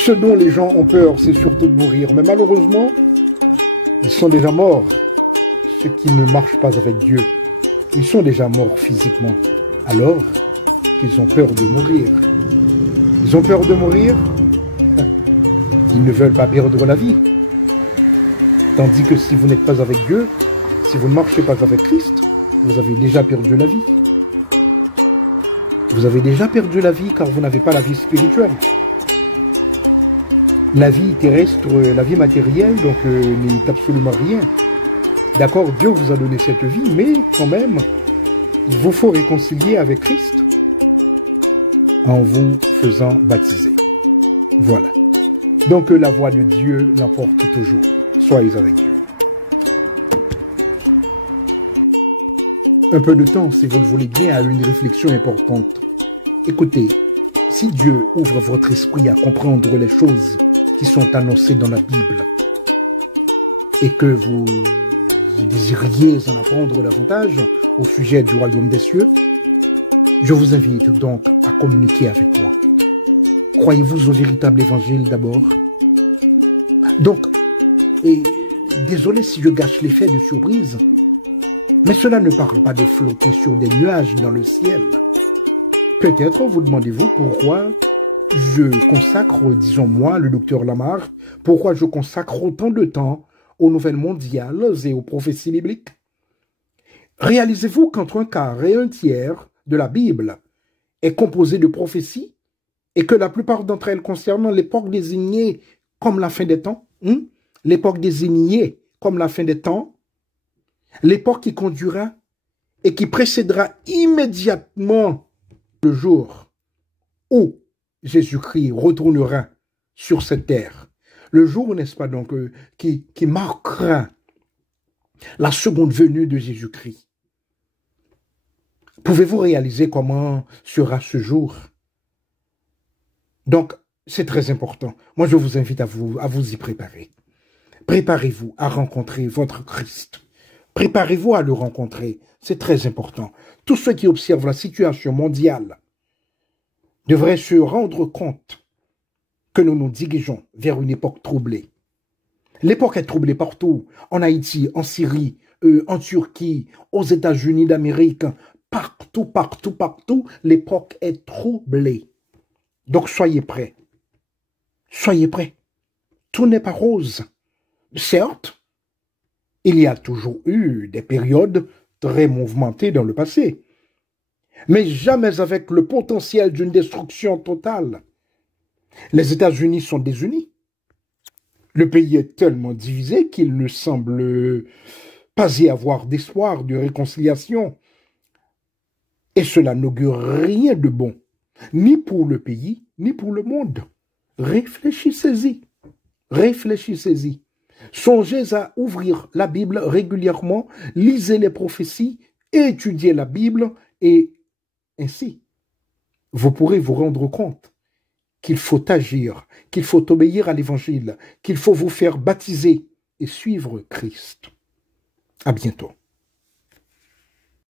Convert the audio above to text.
Ce dont les gens ont peur, c'est surtout de mourir. Mais malheureusement, ils sont déjà morts. Ceux qui ne marchent pas avec Dieu, ils sont déjà morts physiquement. Alors qu'ils ont peur de mourir. Ils ont peur de mourir. Ils ne veulent pas perdre la vie. Tandis que si vous n'êtes pas avec Dieu, si vous ne marchez pas avec Christ, vous avez déjà perdu la vie. Vous avez déjà perdu la vie car vous n'avez pas la vie spirituelle. La vie terrestre, la vie matérielle, donc n'est absolument rien. D'accord, Dieu vous a donné cette vie, mais quand même, il vous faut réconcilier avec Christ en vous faisant baptiser. Voilà. Donc la voix de Dieu l'emporte toujours. Soyez avec Dieu. Un peu de temps, si vous le voulez bien, à une réflexion importante. Écoutez, si Dieu ouvre votre esprit à comprendre les choses qui sont annoncées dans la Bible et que vous désiriez en apprendre davantage au sujet du royaume des cieux, je vous invite donc à communiquer avec moi. Croyez-vous au véritable évangile d'abord? Donc, et désolé si je gâche l'effet de surprise, mais cela ne parle pas de flotter sur des nuages dans le ciel. Peut-être vous demandez-vous pourquoi je consacre, disons moi, le docteur Lamarck, pourquoi je consacre autant de temps aux nouvelles mondiales et aux prophéties bibliques. Réalisez-vous qu'entre un quart et un tiers de la Bible est composé de prophéties et que la plupart d'entre elles concernent l'époque désignée comme la fin des temps, l'époque désignée comme la fin des temps, l'époque qui conduira et qui précédera immédiatement le jour où Jésus-Christ retournera sur cette terre. Le jour, n'est-ce pas, donc, qui marquera la seconde venue de Jésus-Christ. Pouvez-vous réaliser comment sera ce jour? Donc, c'est très important. Moi, je vous invite à vous y préparer. Préparez-vous à rencontrer votre Christ. Préparez-vous à le rencontrer. C'est très important. Tous ceux qui observent la situation mondiale devraient se rendre compte que nous nous dirigeons vers une époque troublée. L'époque est troublée partout, en Haïti, en Syrie, en Turquie, aux États-Unis d'Amérique, partout, partout, partout, l'époque est troublée. Donc soyez prêts. Soyez prêts. Tout n'est pas rose. Certes, il y a toujours eu des périodes très mouvementées dans le passé, mais jamais avec le potentiel d'une destruction totale. Les États-Unis sont désunis. Le pays est tellement divisé qu'il ne semble pas y avoir d'espoir de réconciliation. Et cela n'augure rien de bon, ni pour le pays, ni pour le monde. Réfléchissez-y. Réfléchissez-y. Songez à ouvrir la Bible régulièrement, lisez les prophéties, étudiez la Bible et ainsi, vous pourrez vous rendre compte qu'il faut agir, qu'il faut obéir à l'Évangile, qu'il faut vous faire baptiser et suivre Christ. À bientôt.